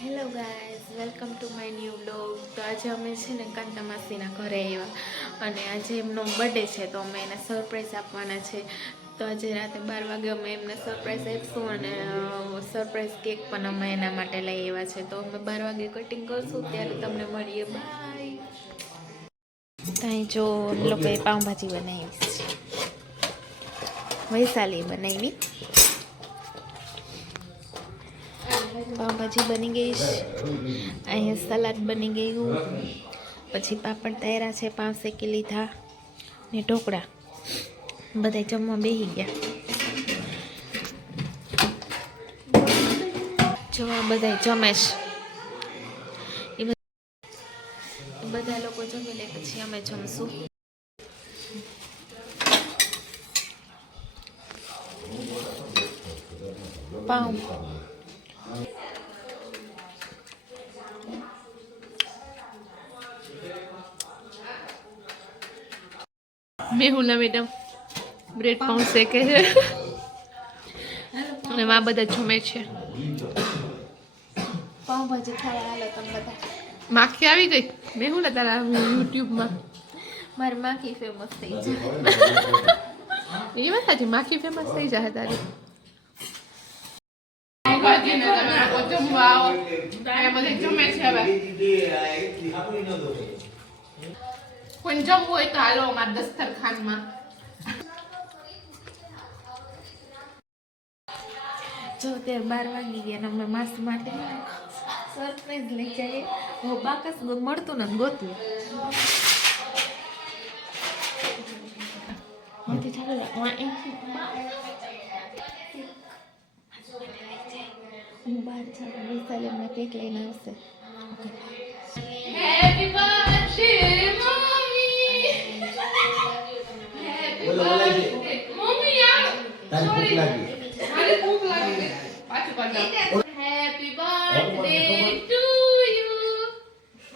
Hello guys, welcome to my new blog. તો આજે અમે છે ને કાંતા માસીના ઘરે આવ્યા અને આજે એમનો બર્થડે છે તો અમે એને સરપ્રાઈઝ આપવાના છે. તો આજે રાતે 12 વાગે અમે એમને સરપ્રાઈઝ આપીશું અને સરપ્રાઈઝ કેક પણ અમે એના માટે લઈ આવ્યા છે. તો અમે 12 વાગે કટિંગ કરશું ત્યારે તમને મળીએ. બાય. ત્યાં જો લોકોએ પાઉંભાજી બનાવી છે, વૈશાલી બનાવી. પાઉંભાજી બની ગઈ છે, અહીંયા સલાડ બની ગયું, પછી પાપડ તૈયાર છે, પાઉં શેકી લીધા ને ઢોકળા. બધા જમવા બેસી ગયા. જો આ બધા જમે છે. એ બધા લોકો જમી લે પછી અમે જમશું. પાઉં મેહુલા મેડમ બ્રેડ પાઉં શેકે છે અને આ બધા જમે છે. પાઉંભાજી ખાવા હાલો તમે બધા. માખી આવી ગઈ મેહુલા તારા યુટ્યુબમાં. મારી માખી ફેમસ થઈ જાય. એ વાત સાચી, માખી ફેમસ થઈ જાય તારી. કોઈ જમવું હોય તો હાલો અમારા દસ્તરખાનમાં. જો અત્યારે 12 વાગી ગયા અને અમે માસી માટે સરપ્રાઈઝ લઈ જઈએ. બાકસ મળતું ને ગોતું હું બહાર જાઉં. વૈશાલી અમને કેક લઈને આવશે. Happy birthday mummy. Happy birthday mummy. તારી ભૂખ લાગી. પાછું પાછું. Happy birthday to you.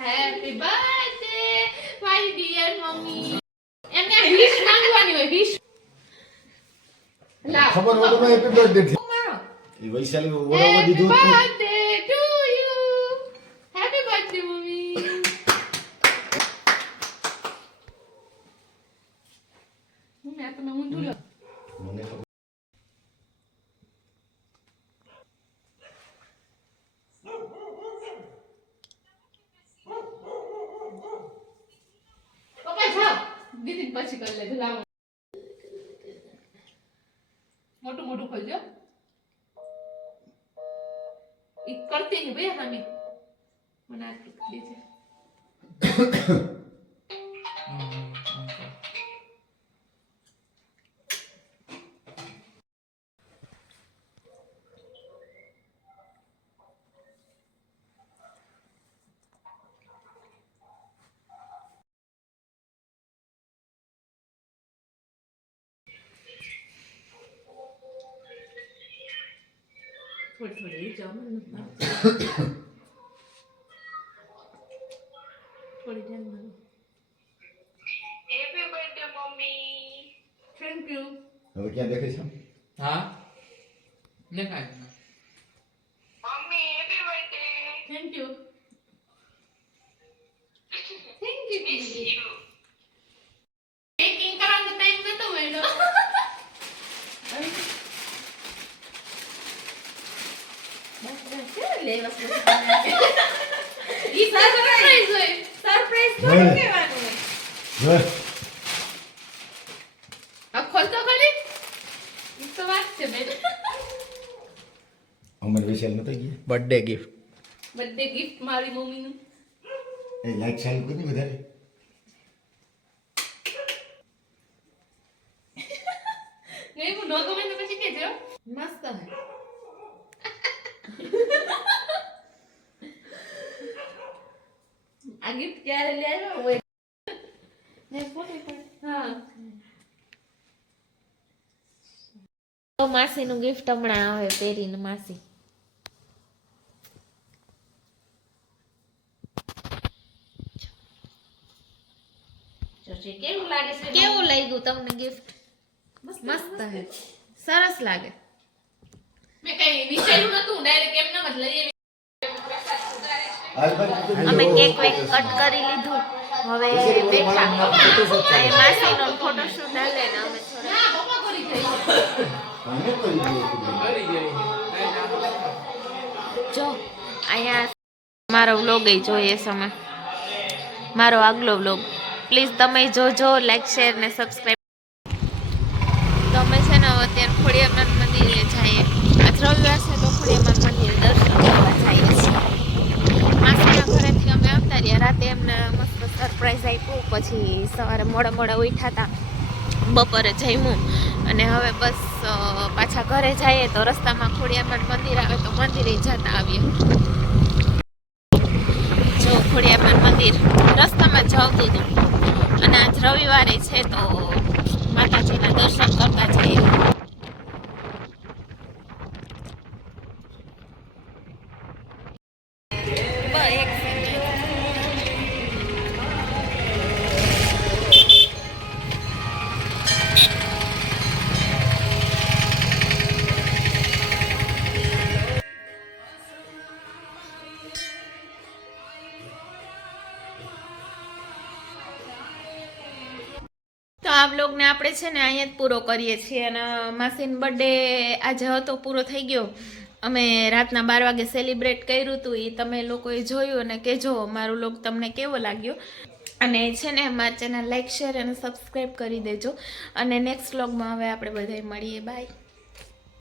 Happy birthday my dear mummy. એમને વિશ માંગવાની હોય. વિશ ખબર હોય તો હેપી બર્થડે થી ઈ વૈશાલી ઓળાવા દીધું happy birthday to you. Happy birthday mummy. Mummy આ તમે ઊંધું લો. મને ખબર પપ્પા જાઓ દીદી પછી કરી લે. લાવો મોટું મોટું ખોલજો. ઈ કરતી નહીં ભૈયા હામી મને આટલું કરી છે. થોડી થોડી જાઓ મને થોડી ધ્યાન મારો. Happy birthday mummy. Thank you. હવે ક્યાં દેખે છે? હા દેખાય છે. Mummy happy birthday. Thank you. Thank you દીદી. બેકિંગ કરવાનો ટાઈમ નતો મળ્યો. લેવા ઈ સરપ્રાઈઝ હોય. સરપ્રાઈઝ થોડું કહેવાનું હોય. જો આ ખોલતો ખરી ઈ તો વાત છે બેન. અમર વૈશાલ નતો ગયા બર્થડે ગિફ્ટ. બર્થડે ગિફ્ટ મારી મમ્મીનું. એ લાઈક ચાલુ કરી વધારે નહીં હું નો ગમે તો પછી કેજો. મસ્ત હે. આ ગિફ્ટ ક્યારે લઈ આવ્યો હોય ને ફોટો પણ. હા તો માસીનું ગિફ્ટ હમણાં આવે પહેરીને માસી. કેવું લાગે છે? કેવું લાગ્યું તમને ગિફ્ટ? મસ્ત હે, સરસ લાગે. મેં કઈ વિચાર્યું નતું, ડાયરેક્ટ એમનામ જ લઈ આવી. અમે કેક વેક કટ કરી લીધું. હવે બેઠા એ માસીનો ફોટોશૂટ હાલે ને અમે જો અહીંયા મારો વ્લોગ જોઈએ સમય મારો આગલો વ્લોગ પ્લીઝ તમે જોજો, લાઈક શેર ને સબસ્ક્રાઈબ. તમે છે ને અત્યારે ખોડિયાર મંદિરે જઈએ. આજ રવિવાર છે તો ખોડિયાર મંદિરે દર્શન કરવા જઈએ છીએ. માસીના ઘરેથી અમે આવતા રહ્યા. રાતે એમને મસ્ત સરપ્રાઈઝ આપ્યું. પછી સવારે મોડા મોડા ઉઠ્યા હતા, બપોરે જમ્યું અને હવે બસ પાછા ઘરે જઈએ. તો રસ્તામાં ખોડિયાર મંદિર આવે તો મંદિરે જતા આવીએ. જો ખોડિયાર મંદિર રસ્તામાં જ આવતું હતું અને આજ રવિવારે છે તો માતાજીના દર્શન કરતા જઈએ. તો આ વ્લોગને આપણે છે ને અહીંયા જ પૂરો કરીએ છીએ. અને માસીનો બર્થડે આજે હતો, પૂરો થઈ ગયો. અમે રાતના 12 વાગે સેલિબ્રેટ કર્યું હતું. એ તમે લોકોએ જોયું અને કહેજો મારો વ્લોગ તમને કેવો લાગ્યો. અને છે ને મારા ચેનલ લાઈક શેર અને સબસ્ક્રાઈબ કરી દેજો. અને નેક્સ્ટ વ્લોગમાં હવે આપણે બધાય મળીએ. બાય.